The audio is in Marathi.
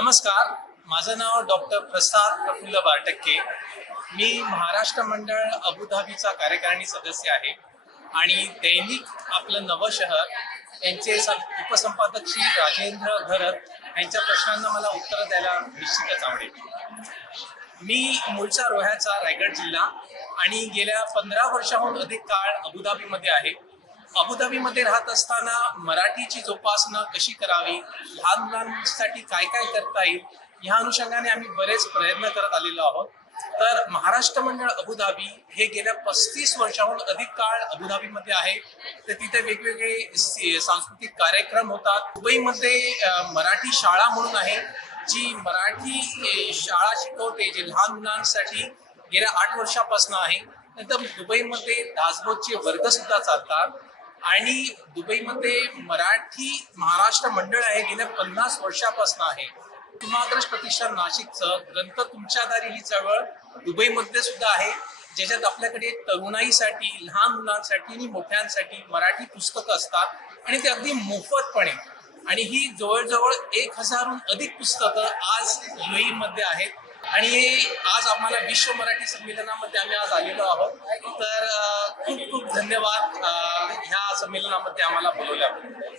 नमस्कार माझं नाव डॉक्टर प्रसाद प्रफुल्ल बारटक्के मी महाराष्ट्र मंडळ अबुधाबीचा कार्यकारिणी सदस्य आहे आणि दैनिक आपलं नवं शहर यांचे उपसंपादक श्री राजेंद्र घरत यांच्या प्रश्नांना मला उत्तरं द्यायला निश्चितच आवडेल. मी मूळचा रोह्याचा रायगड जिल्हा आणि गेल्या पंधरा वर्षाहून अधिक काळ अबुधाबीमध्ये आहे. अबुधाबीमध्ये राहत असताना मराठीची जोपासना कशी करावी? लहान मुलांसाठी काय काय करता येईल? ह्या अनुषंगाने आम्ही बरेच प्रयत्न करत आलेलो आहोत. तर महाराष्ट्र मंडळ अबुधाबी हे गेल्या पस्तीस वर्षाहून अधिक काळ अबुधाबीमध्ये आहे. तर तिथे वेगवेगळे सांस्कृतिक कार्यक्रम होतात. दुबईमध्ये मराठी शाळा म्हणून आहे जी मराठी शाळा शिकवते जे लहान मुलांसाठी गेल्या आठ वर्षापासून आहे. नंतर दुबईमध्ये दासबोधचे वर्ग सुद्धा चालतात. आणि दुबईमध्ये मराठी महाराष्ट्र मंडळ आहे गेल्या पन्नास वर्षापासून आहे. कुमाग्रज प्रतिष्ठान नाशिकचं ग्रंथ तुमच्या दारी ही चळवळ दुबईमध्ये सुद्धा आहे. ज्याच्यात आपल्याकडे तरुणाईसाठी लहान मुलांसाठी आणि मोठ्यांसाठी मराठी पुस्तकं असतात आणि ते अगदी मोफतपणे. आणि ही जवळजवळ एक हजारहून अधिक पुस्तकं आज युई मध्ये आहेत. आणि आज आम्हाला विश्व मराठी संमेलनामध्ये आम्ही आज आलेलो आहोत. तर खूप खूप धन्यवाद. संमेलनामध्ये आम्हाला बोलवल्याबद्दल